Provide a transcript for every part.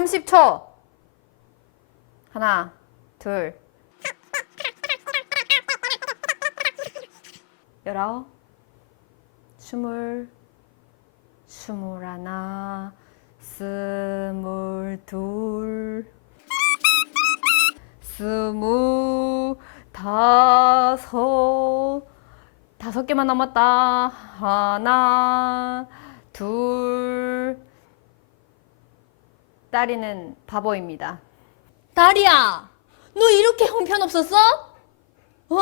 30초. 하나, 둘. 열아홉, 스물, 스물하나, 스물둘, 스무, 다섯, 다섯 개만 남았다. 하나, 둘. 딸이는 바보입니다. 딸이야, 너 이렇게 형편없었어? 어?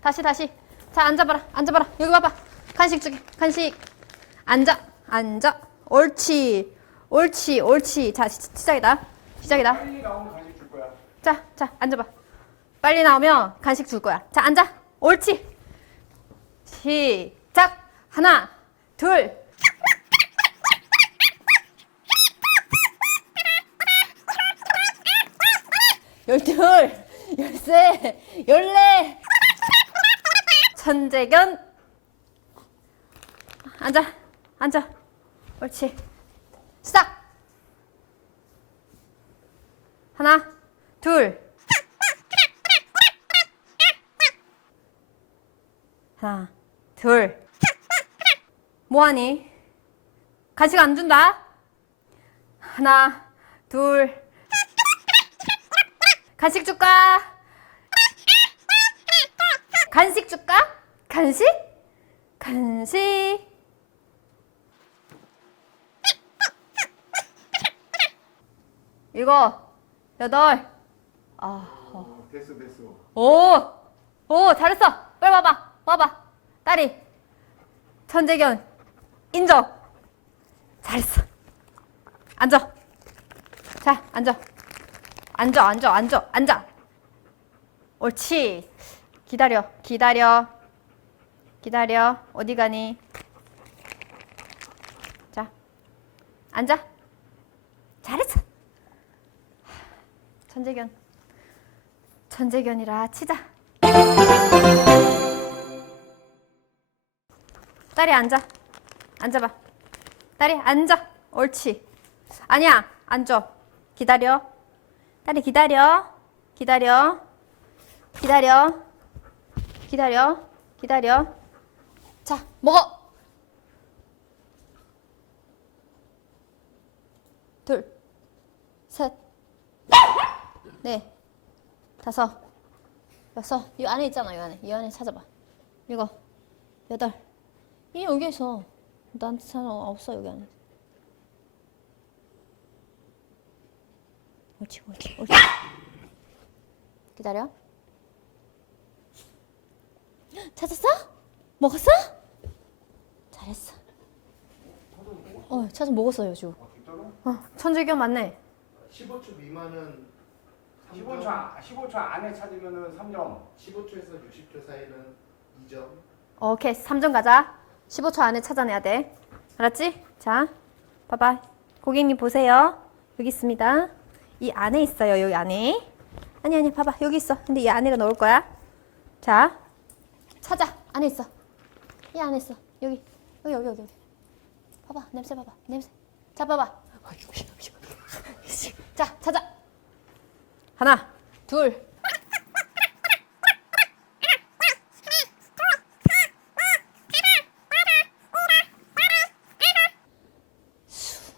다시 다시. 자 앉아봐라, 앉아봐라. 여기 봐봐. 간식 주게, 간식. 앉아, 앉아. 옳지, 옳지, 옳지. 자 시, 시작이다, 시작이다. 빨리 나오면 간식 줄 거야. 자, 자, 앉아봐. 빨리 나오면 간식 줄 거야. 자, 앉아. 옳지. 시작. 하나, 둘. 열둘, 열세, 열네. 천재견. 앉아, 앉아. 옳지. 시작. 하나, 둘. 하나, 둘. 뭐하니? 간식 안 준다. 하나, 둘. 간식 줄까? 간식 줄까? 간식? 간식. 일곱, 여덟. 아. 어, 됐어 됐어. 오! 오, 잘했어. 빨리 와봐. 와봐. 딸이. 천재견. 인정. 잘했어. 앉아. 자, 앉아. 앉아, 앉아, 앉아, 앉아. 옳지. 기다려, 기다려. 기다려. 어디 가니? 자, 앉아. 잘했어. 천재견. 천재견이라 치자. 딸이 앉아. 앉아봐. 딸이 앉아. 옳지. 아니야. 앉아. 기다려. 딸이 기다려. 기다려. 기다려. 기다려. 기다려. 자, 먹어. 둘, 셋, 넷, 다섯, 여섯. 이 안에 있잖아, 이 안에. 이 안에 찾아봐. 일곱, 여덟. 이 여기 있어. 나한테 찾아 없어 여기 안에. 옳지, 옳지, 옳지. 기다려. 찾았어? 먹었어? 잘했어. 어, 찾아 먹었어요, 주. 어, 진짜로? 어, 천재견 맞네. 15초 미만은 15초 안- 15초 안에 찾으면은 3점. 15초에서 60초 사이는 2점. 오케이, 3점 가자. 15초 안에 찾아내야 돼. 알았지? 자, 봐봐. 고객님 보세요. 여기 있습니다. 이 안에 있어요, 여기 안에. 아니, 아니, 봐봐. 여기 있어. 근데 이 안에가 넣을 거야. 자, 찾아. 안에 있어. 이 안에 있어. 여기. 여기, 여기, 여기. 봐봐. 냄새 봐봐. 냄새. 자, 봐봐. 자, 찾아. 하나, 둘,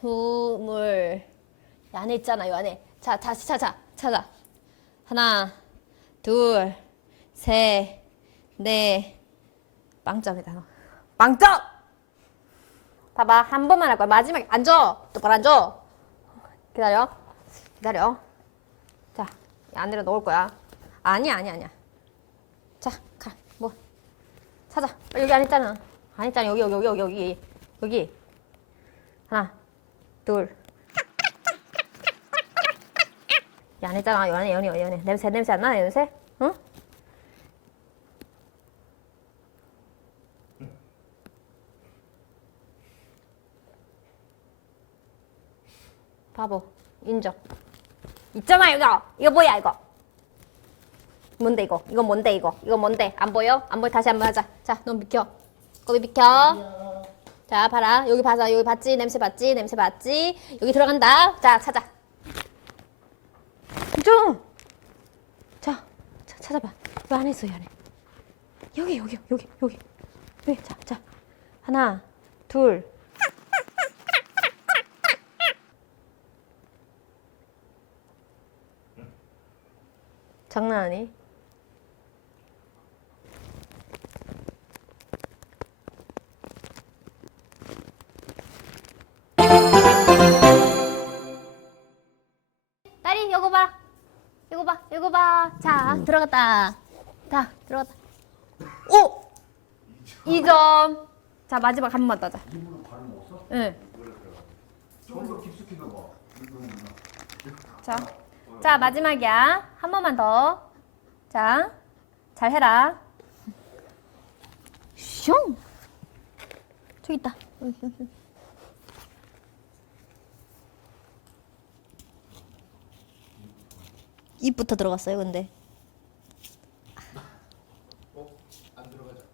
스물 이 안에 있잖아 이 안에 자 다시 찾아 찾아. 하나 둘 셋 넷. 빵점이다 너. 빵점! 봐봐 한 번만 할 거야. 마지막에 앉아! 똑바로 앉아! 기다려. 기다려. 자이 안으로 넣을 거야. 아니야 아니야 아니야. 자 가 뭐? 찾아. 빨리 여기 안에 있잖아. 안에 있잖아. 여기 여기 여기 여기 여기. 여기. 하나, 둘. 이 안에, 이 안에, 이 안에. 냄새, 냄새 안 나? 냄새? 응? 바보, 인정. 있잖아, 이거. 이거 뭐야, 이거? 뭔데, 이거? 이거 뭔데, 이거? 이거 뭔데? 안 보여? 안 보여? 다시 한 번 하자. 자, 넌 비켜. 거기 비켜. 자, 봐라. 여기 봐서 여기 봤지? 냄새 봤지? 냄새 봤지? 여기 들어간다. 자, 찾아. 집중. 자, 자 찾아봐. 왜 안에 있어 이 안에? 여기 여기 여기 여기. 여기 자 자. 하나, 둘. 장난 아니? 봐. 자, 들어갔다. 자, 들어갔다. 오! 2점. 자, 마지막 한 번만 따자. 입으로 발음 없어? 응. 좀더 깊숙이 넣어봐. 이거구나. 자. 자, 마지막이야. 한 번만 더. 자. 잘 해라. 슝. 저기 있다. 입부터 들어갔어요, 근데. 어? 안 들어가죠?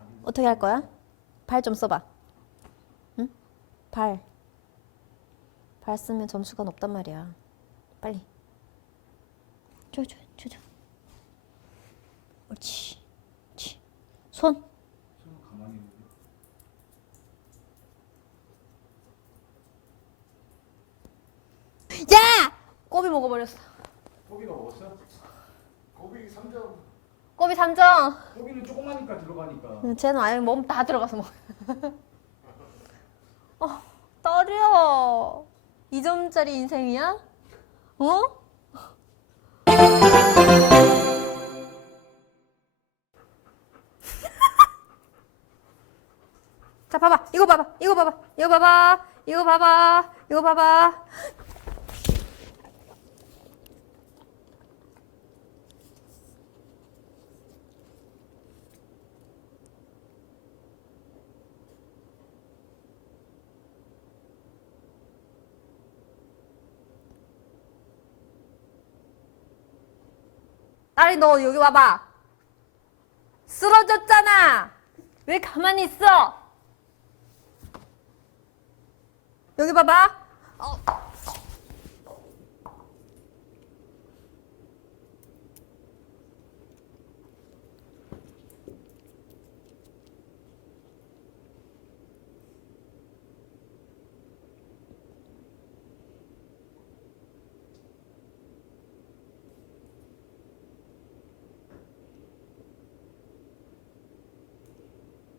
안? 어떻게 할 거야? 발 좀 써봐. 응? 발. 발 쓰면 점수가 높단 말이야. 빨리. 줘, 줘. 옳지. 옳지. 손. 손 가만히 있는데. 야! 꼬비 먹어버렸어. 고기가 먹었어? 고비 3점. 꼬비 3점. 고기는 조그마니까 들어가니까. 응, 쟤는 아예 몸 다 들어가서 먹어. 어, 떨려. 2점짜리 인생이야? 어? 자, 봐봐. 이거 봐봐. 이거 봐봐. 이거 봐봐. 이거 봐봐. 이거 봐봐. 딸이 너 여기 와봐. 쓰러졌잖아. 왜 가만히 있어? 여기 봐봐. 어,